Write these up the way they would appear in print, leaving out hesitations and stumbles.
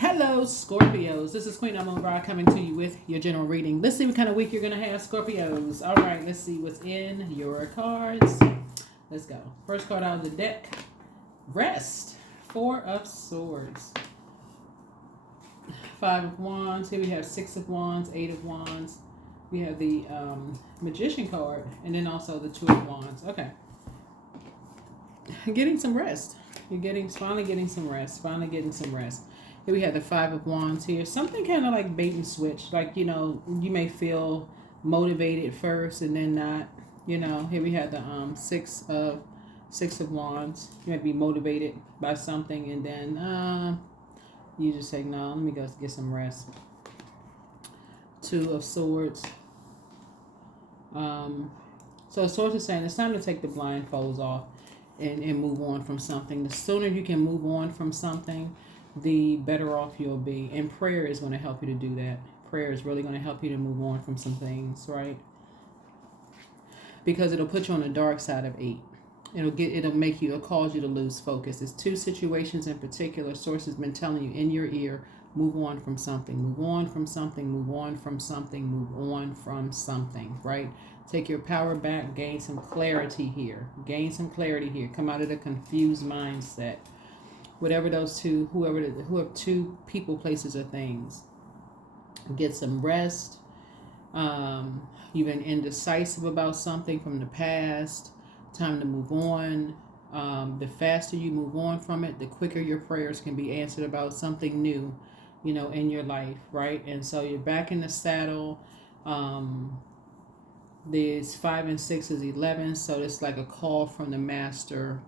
Hello, Scorpios. This is Queen Amun Ra coming to you with your general reading. Let's see what kind of week you're going to have, Scorpios. All right, let's see what's in your cards. Let's go. First card out of the deck, Rest. Four of Swords. Five of Wands. Here we have Six of Wands, Eight of Wands. We have the Magician card, and then also the Two of Wands. Okay. Getting some rest. You're finally getting some rest. Finally getting some rest. Here we have the Five of Wands here. Something kind of like bait and switch. Like, you may feel motivated first and then not. Here we have the Six of Wands. You might be motivated by something and then you just say, no, let me go get some rest. Two of Swords. So Swords is saying it's time to take the blindfolds off and move on from something. The sooner you can move on from something, the better off you'll be. And prayer is going to help you to do that. Prayer is really going to help you to move on from some things, right? Because it'll put you on the dark side of 8. It'll cause you to lose focus. It's two situations in particular. Source has been telling you in your ear, move on from something, move on from something, move on from something, move on from something, right? Take your power back, gain some clarity here. Gain some clarity here. Come out of the confused mindset. Whatever those two, whoever two people, places, or things. Get some rest. You've been indecisive about something from the past. Time to move on. The faster you move on from it, the quicker your prayers can be answered about something new, in your life, right? And so you're back in the saddle. There's 5 and 6 is 11, so it's like a call from the master,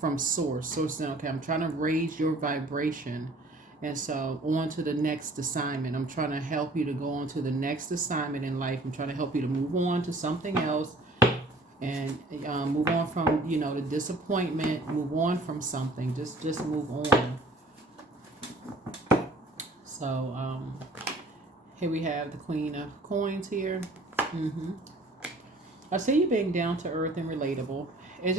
from source. Source saying, okay, I'm trying to raise your vibration, and so on to the next assignment. I'm trying to help you to go on to the next assignment in life. I'm trying to help you to move on to something else, and move on from the disappointment. Move on from something. Just move on. So here we have the Queen of Coins here. I see you being down to earth and relatable. It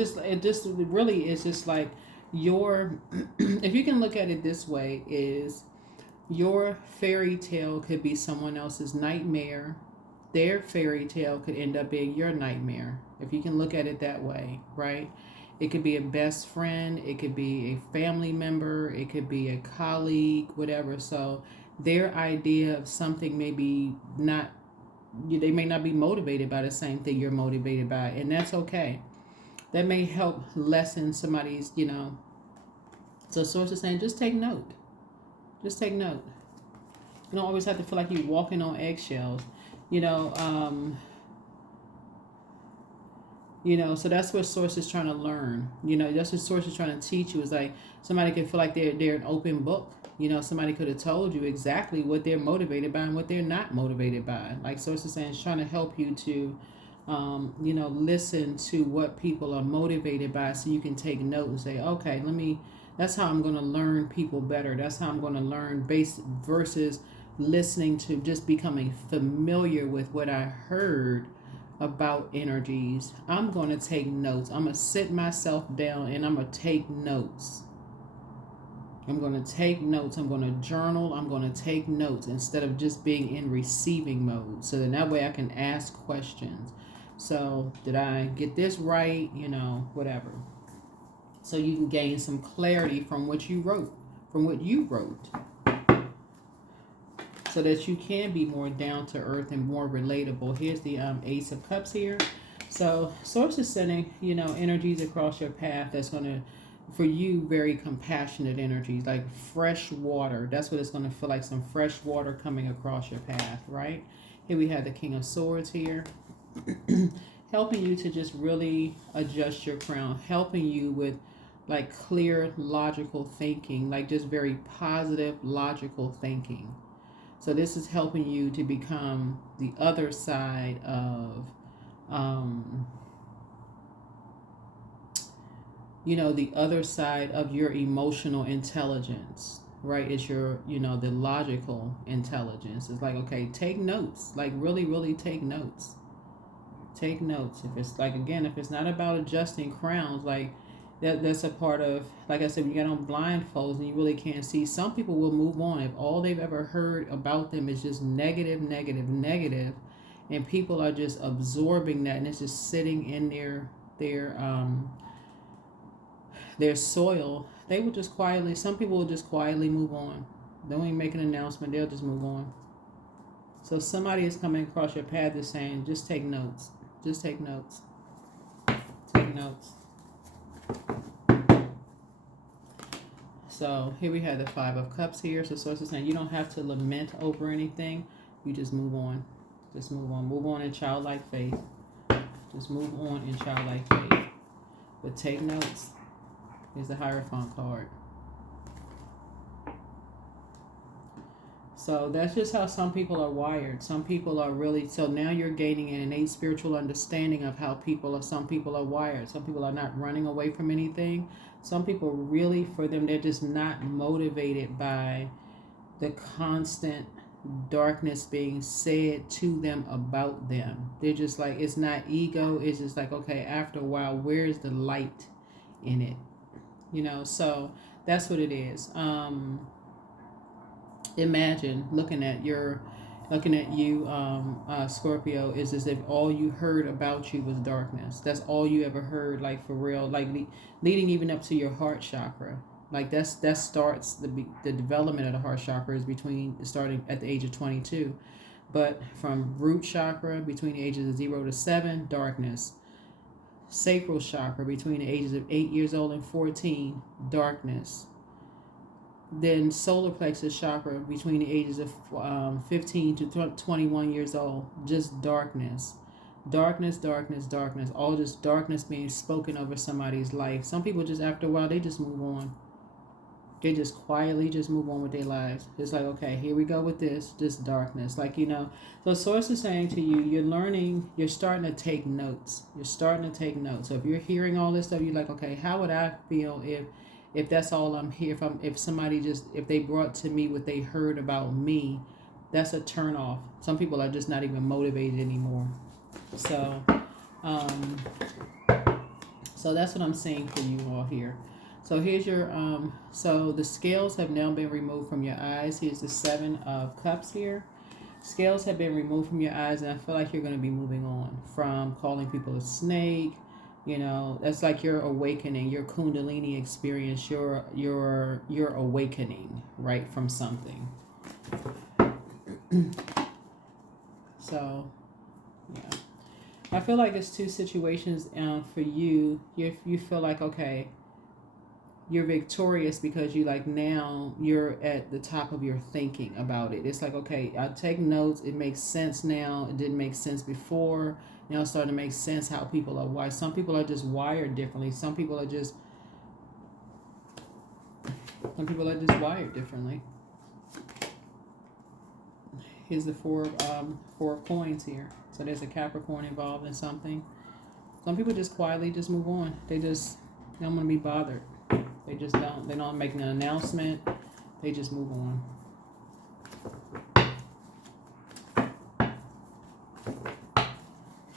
really is just like if you can look at it this way, is your fairy tale could be someone else's nightmare. Their fairy tale could end up being your nightmare. If you can look at it that way, right? It could be a best friend. It could be a family member. It could be a colleague, whatever. So their idea of something may be not, they may not be motivated by the same thing you're motivated by. And that's okay. That may help lessen somebody's, So Source is saying, just take note. Just take note. You don't always have to feel like you're walking on eggshells. So that's what Source is trying to learn. That's what Source is trying to teach you. Is like somebody can feel like they're an open book. Somebody could have told you exactly what they're motivated by and what they're not motivated by. Like Source is saying, it's trying to help you to, listen to what people are motivated by, so you can take note and say, okay, that's how I'm going to learn people better. That's how I'm going to learn versus listening to just becoming familiar with what I heard about energies. I'm going to take notes. I'm going to sit myself down and I'm going to take notes. I'm going to take notes. I'm going to journal. I'm going to take notes instead of just being in receiving mode. So then that way I can ask questions. So did I get this right? Whatever. So you can gain some clarity from what you wrote, so that you can be more down to earth and more relatable. Here's the Ace of Cups here. So Source is sending, energies across your path that's going to, for you, very compassionate energies, like fresh water. That's what it's going to feel like, some fresh water coming across your path, right? Here we have the King of Swords here. Helping you to just really adjust your crown. Helping you with like clear, logical thinking, like just very positive, logical thinking. So this is helping you to become the other side of, the other side of your emotional intelligence, right? It's your, the logical intelligence. It's like, okay, take notes, like really, really take notes. Take notes. If it's like, again, if it's not about adjusting crowns, like That's a part of, like I said, when you got on blindfolds and you really can't see, some people will move on if all they've ever heard about them is just negative, negative, negative, and people are just absorbing that, and it's just sitting in their um their soil. They will just quietly, some people will just quietly move on. Don't even make an announcement, they'll just move on. So somebody is coming across your path that's saying, just take notes. Just take notes. Take notes. So here we have the Five of Cups here. So Source is saying you don't have to lament over anything. You just move on. Just move on. Move on in childlike faith. Just move on in childlike faith. But take notes. Here's the Hierophant card. So that's just how some people are wired. Some people are really, so now you're gaining an innate spiritual understanding of how some people are wired. Some people are not running away from anything. Some people really, for them, they're just not motivated by the constant darkness being said to them about them. They're just like, it's not ego. It's just like, okay, after a while, where's the light in it? You know, so that's what it is. Imagine looking at you, Scorpio, is as if all you heard about you was darkness. That's all you ever heard, like for real, like leading even up to your heart chakra. Like that starts the development of the heart chakra is starting at the age of 22, but from root chakra between the ages of 0 to 7, darkness. Sacral chakra between the ages of 8 years old and 14, darkness. Then solar plexus chakra between the ages of 15 to 21 years old, just darkness. Darkness, darkness, darkness. All just darkness being spoken over somebody's life. Some people just, after a while, they just move on. They just quietly just move on with their lives. It's like, okay, here we go with this, just darkness. Like, you know, so Source is saying to you, you're starting to take notes. You're starting to take notes. So if you're hearing all this stuff, you're like, okay, how would I feel if that's all I'm here, if they brought to me what they heard about me, that's a turn off. Some people are just not even motivated anymore. So that's what I'm saying for you all here. So here's your so the scales have now been removed from your eyes. Here's the 7 of Cups here. Scales have been removed from your eyes, and I feel like you're going to be moving on from calling people a snake. You know, that's like your awakening, your Kundalini experience, your awakening, right, from something. So, yeah. I feel like there's two situations for you. You feel like, okay, you're victorious because now you're at the top of your thinking about it. It's like, okay, I take notes. It makes sense now. It didn't make sense before. Now it's starting to make sense how people are wired. Some people are just wired differently. Some people are just wired differently. Here's the four of coins here. So there's a Capricorn involved in something. Some people just quietly just move on. They don't want to be bothered. They just don't. They don't make an announcement. They just move on.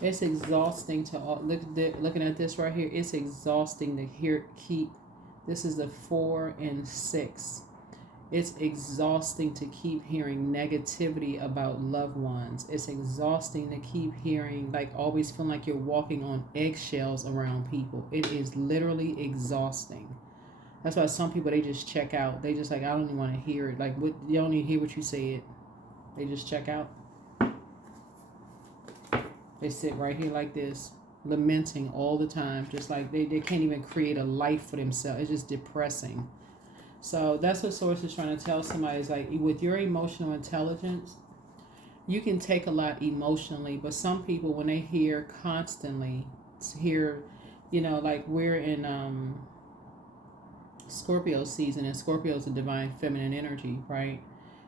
It's exhausting to looking at this right here. It's exhausting to keep. This is the 4 and 6. It's exhausting to keep hearing negativity about loved ones. It's exhausting to keep hearing, like, always feeling like you're walking on eggshells around people. It is literally exhausting. That's why some people, they just check out. They just like, I don't even want to hear it. Like, you don't even hear what you said. They just check out. They sit right here like this, lamenting all the time. Just like they can't even create a life for themselves. It's just depressing. So that's what Source is trying to tell somebody. Is like, with your emotional intelligence, you can take a lot emotionally. But some people, when they constantly hear, like we're in Scorpio season, and Scorpio is a divine feminine energy, right?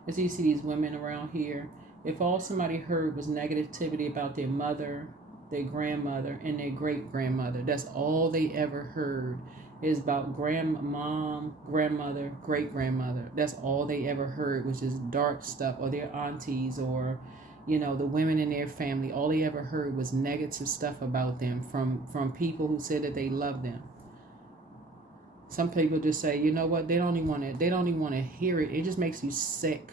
As you see these women around here, if all somebody heard was negativity about their mother, their grandmother, and their great-grandmother, that's all they ever heard is about grandmom, grandmother, great-grandmother. That's all they ever heard was just dark stuff, or their aunties, or, the women in their family. All they ever heard was negative stuff about them from people who said that they loved them. Some people just say, you know what, they don't even want to hear it. It just makes you sick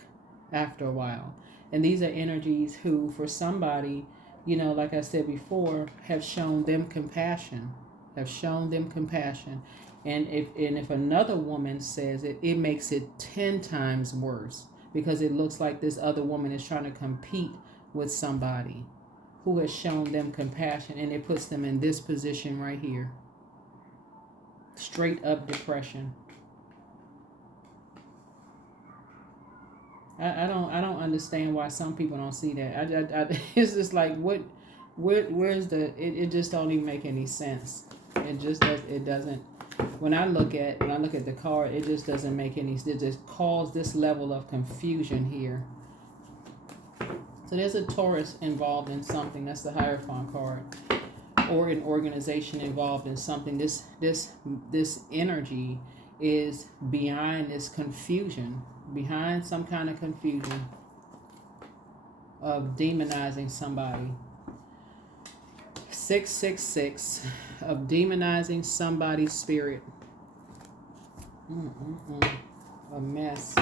after a while. And these are energies who, for somebody, like I said before, have shown them compassion. And if another woman says it, it makes it 10 times worse, because it looks like this other woman is trying to compete with somebody who has shown them compassion, and it puts them in this position right here. Straight up depression. I don't understand why some people don't see that. It's just like, where's the, it just don't even make any sense. It doesn't. When I look at the card, it just doesn't make any sense. It just caused this level of confusion here. So there's a Taurus involved in something. That's the Hierophant card. Or an organization involved in something. This energy is behind this confusion, behind some kind of confusion of demonizing somebody. 666 of demonizing somebody's spirit. A mess.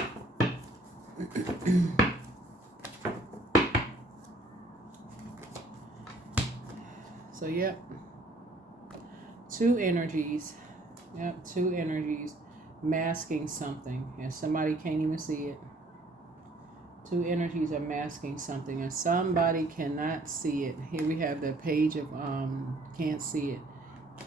So, yep. Two energies masking something, and somebody can't even see it. Two energies are masking something, and somebody cannot see it. Here we have the page of can't see it.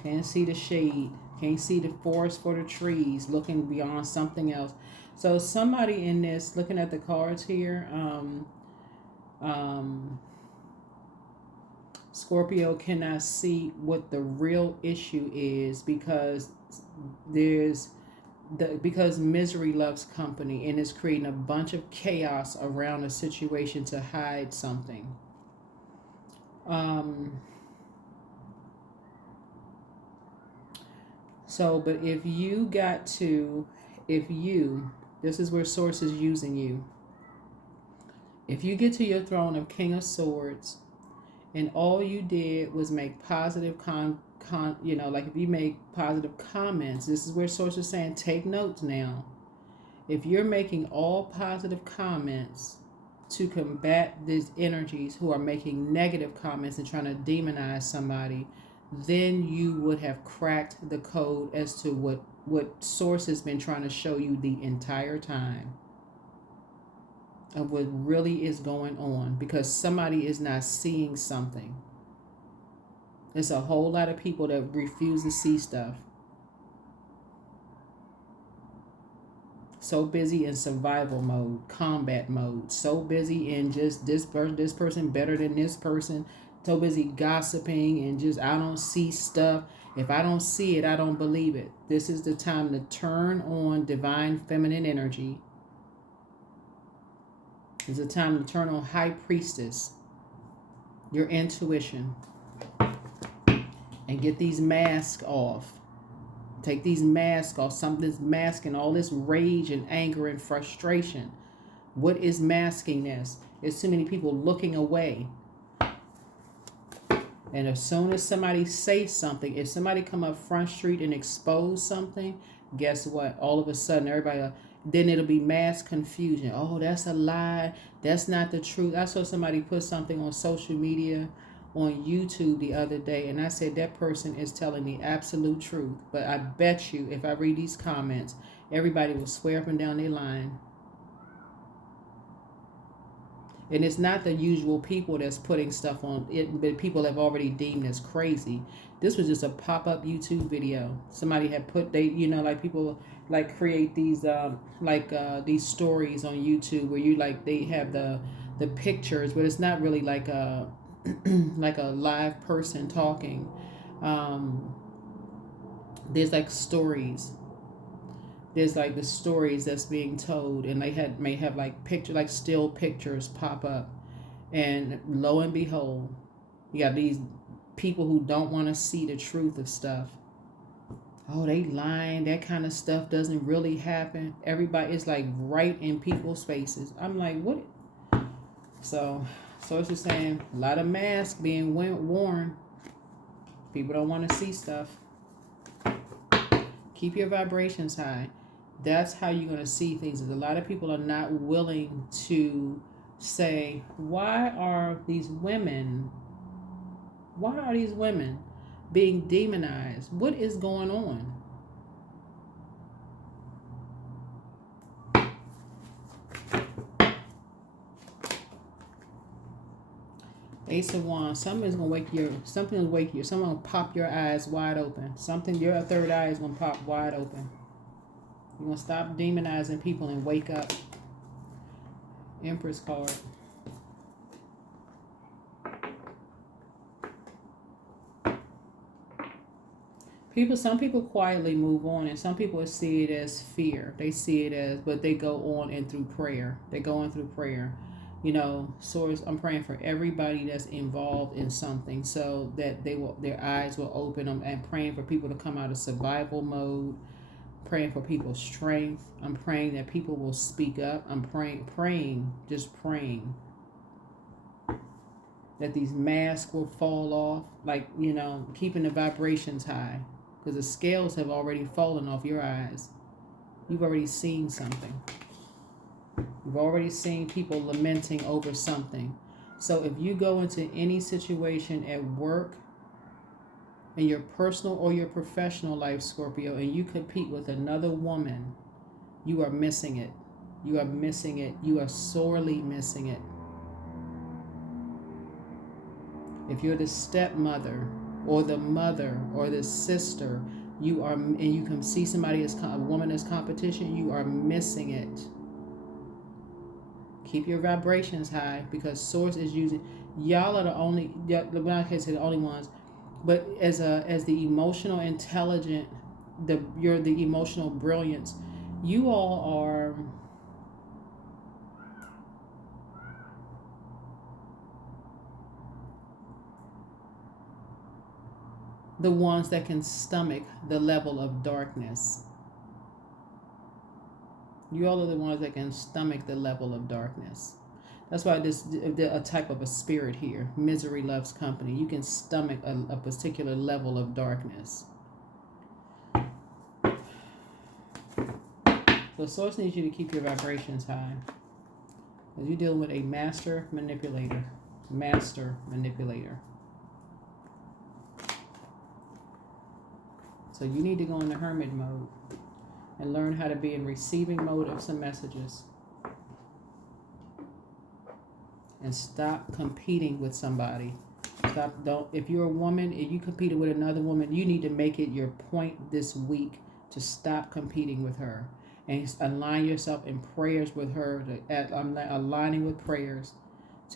Can't see the shade. Can't see the forest for the trees, looking beyond something else. So somebody in this, looking at the cards here, Scorpio cannot see what the real issue is, because because misery loves company, and it's creating a bunch of chaos around a situation to hide something. So, but this is where Source is using you. If you get to your throne of King of Swords, and all you did was make positive if you make positive comments, this is where Source is saying, take notes now. If you're making all positive comments to combat these energies who are making negative comments and trying to demonize somebody, then you would have cracked the code as to what Source has been trying to show you the entire time of what really is going on, because somebody is not seeing something. There's a whole lot of people that refuse to see stuff. So busy in survival mode, combat mode, so busy in just this person better than this person, so busy gossiping and just, I don't see stuff. If I don't see it, I don't believe it. This is the time to turn on divine feminine energy. It's a time to turn on High Priestess, your intuition, and get these masks off. Take these masks off. Something's masking all this rage and anger and frustration. What is masking this? It's too many people looking away. And as soon as somebody says something, if somebody come up Front Street and expose something, guess what? All of a sudden, everybody, then it'll be mass confusion. Oh, that's a lie. That's not the truth. I saw somebody put something on social media, on YouTube the other day, and I said, that person is telling the absolute truth. But I bet you, if I read these comments, everybody will swear up and down their line. And it's not the usual people that's putting stuff on it, but people have already deemed as crazy. This was just a pop-up YouTube video. Somebody had put, like people like create these these stories on YouTube where they have the pictures, but it's not really like a like a live person talking. There's like stories. There's like the stories that's being told, and they may have like still pictures pop up, and lo and behold, you got these people who don't want to see the truth of stuff. Oh, they lying. That kind of stuff doesn't really happen. Everybody is like right in people's faces. I'm like, what? So it's just saying a lot of masks being worn. People don't want to see stuff. Keep your vibrations high. That's how you're going to see things. A lot of people are not willing to say, why are these women being demonized? What is going on? Ace of Wands. Something will wake you. Someone will pop your eyes wide open. Your third eye is going to pop wide open. You're going to stop demonizing people and wake up. Empress card. Some people quietly move on, and some people see it as fear. They see it as, but they go on and through prayer. They're going through prayer. Source, I'm praying for everybody that's involved in something, so that their eyes will open them, and praying for people to come out of survival mode, praying for people's strength. I'm praying that people will speak up. I'm praying that these masks will fall off, keeping the vibrations high, because the scales have already fallen off your eyes. You've already seen something. You've already seen people lamenting over something. So if you go into any situation at work, in your personal or your professional life, Scorpio, and you compete with another woman, you are missing it. You are missing it. You are sorely missing it. If you're the stepmother or the mother or the sister, you can see somebody as a woman as competition, you are missing it. Keep your vibrations high, because Source is using, y'all are the only, I can't say the only ones, but as the emotional intelligent, you're the emotional brilliance. You all are the ones that can stomach the level of darkness. You all are the ones that can stomach the level of darkness. That's why a type of a spirit here. Misery loves company. You can stomach a particular level of darkness. So Source needs you to keep your vibrations high, because you're dealing with a master manipulator. Master manipulator. So you need to go into hermit mode and learn how to be in receiving mode of some messages. And stop competing with somebody. If you're a woman, if you competed with another woman, you need to make it your point this week to stop competing with her. And align yourself in prayers with her. I'm aligning with prayers.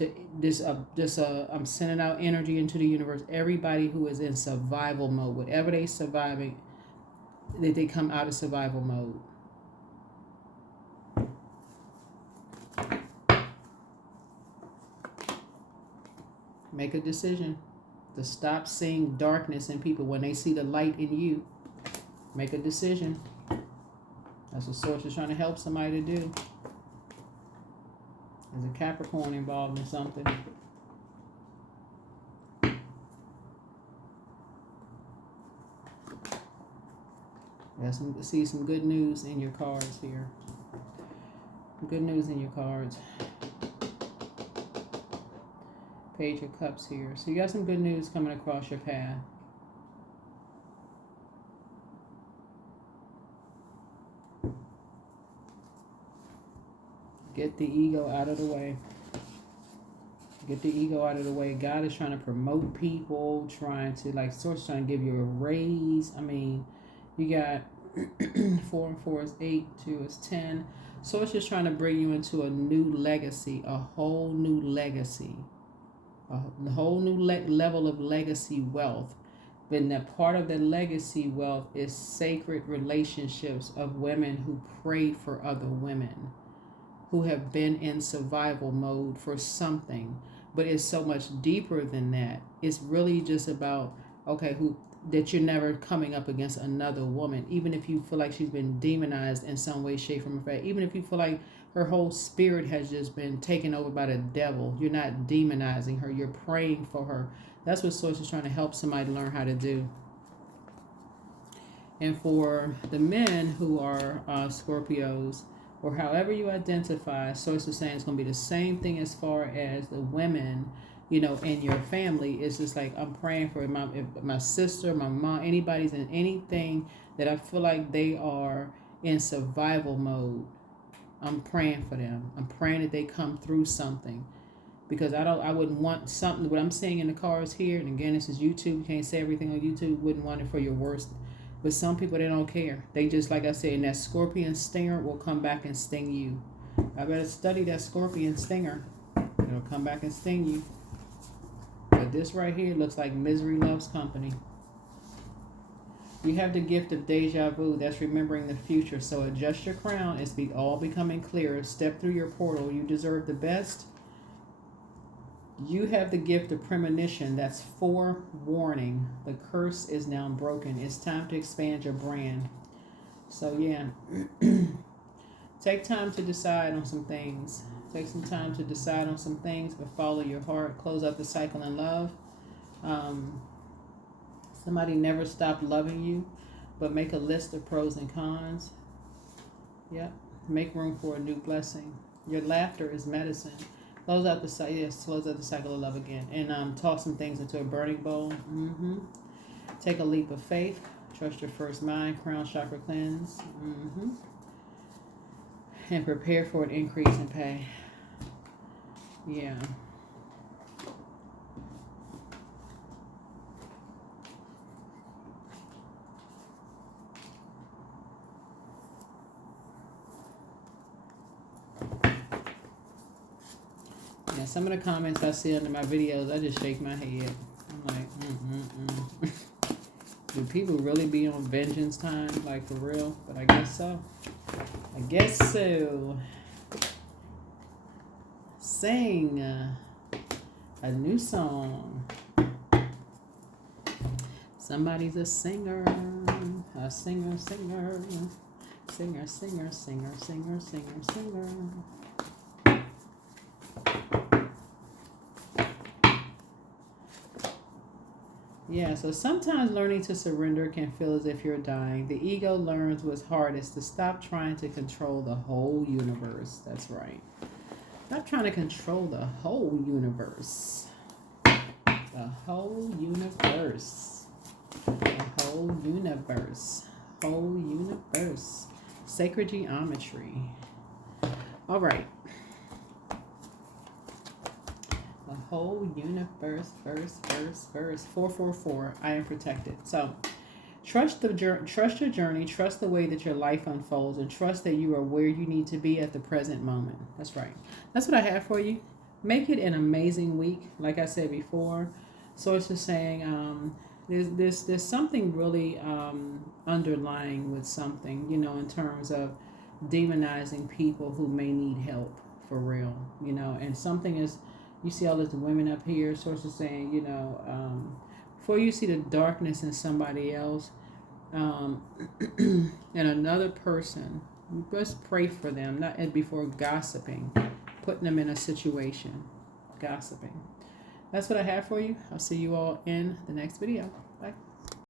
I'm sending out energy into the universe. Everybody who is in survival mode, whatever they surviving, that they come out of survival mode. Make a decision to stop seeing darkness in people when they see the light in you. Make a decision. That's what Source is trying to help somebody to do. There's a Capricorn involved in something. See some good news in your cards here. Good news in your cards. Page of Cups here. So you got some good news coming across your path. Get the ego out of the way. Get the ego out of the way. God is trying to promote people, Source trying to give you a raise. I mean, you got 4 and 4 is 8, 2 is 10. Source is trying to bring you into a new legacy, a whole new legacy, a whole new level of legacy wealth. But that part of the legacy wealth is sacred relationships of women who pray for other women, who have been in survival mode for something. But it's so much deeper than that. It's really just about, that you're never coming up against another woman, even if you feel like she's been demonized in some way, shape, or form. Even if you feel like her whole spirit has just been taken over by the devil, you're not demonizing her. You're praying for her. That's what Source is trying to help somebody learn how to do. And for the men who are Scorpios, or however you identify, source is saying it's going to be the same thing as far as the women, you know, in your family. It's just like I'm praying for my sister, my mom, anybody's in anything that I feel like they are in survival mode. I'm praying for them. I'm praying that they come through something, because I wouldn't want something. What I'm saying in the cards here, and again, this is YouTube. You can't say everything on YouTube. Wouldn't want it for your worst. But some people, they don't care. They just, like I said, and that scorpion stinger will come back and sting you. I better study that scorpion stinger. It'll come back and sting you. But this right here looks like misery loves company. You have the gift of deja vu. That's remembering the future. So adjust your crown. It's all becoming clearer. Step through your portal. You deserve the best. You have the gift of premonition. That's forewarning. The curse is now broken. It's time to expand your brand. So yeah, take time to decide on some things. Take some time to decide on some things, but follow your heart. Close out the cycle in love. Somebody never stopped loving you, but make a list of pros and cons. Yep. Make room for a new blessing. Your laughter is medicine. Close out the cycle. Yes, close out the cycle of love again, and toss some things into a burning bowl. Take a leap of faith. Trust your first mind. Crown chakra cleanse. And prepare for an increase in pay. Yeah. Yeah, some of the comments I see under my videos, I just shake my head. I'm like, Do people really be on vengeance time? Like, for real? But I guess so. I guess so. Sing a new song. Somebody's a singer. A singer, singer. Singer, singer, singer, singer, singer, singer. Yeah, so sometimes learning to surrender can feel as if you're dying. The ego learns what's hardest, to stop trying to control the whole universe. That's right. Stop trying to control the whole universe. The whole universe. The whole universe. Whole universe. Sacred geometry. All right. The whole universe, verse. 444. I am protected. So, trust your journey. Trust the way that your life unfolds, and trust that you are where you need to be at the present moment. That's right. That's what I have for you. Make it an amazing week. Like I said before, Source is saying there's something really underlying with something, you know, in terms of demonizing people who may need help for real, you know, and something is. You see all these women up here, Source is saying, you know, before you see the darkness in somebody else and another person, you just pray for them, not before gossiping, putting them in a situation, gossiping. That's what I have for you. I'll see you all in the next video.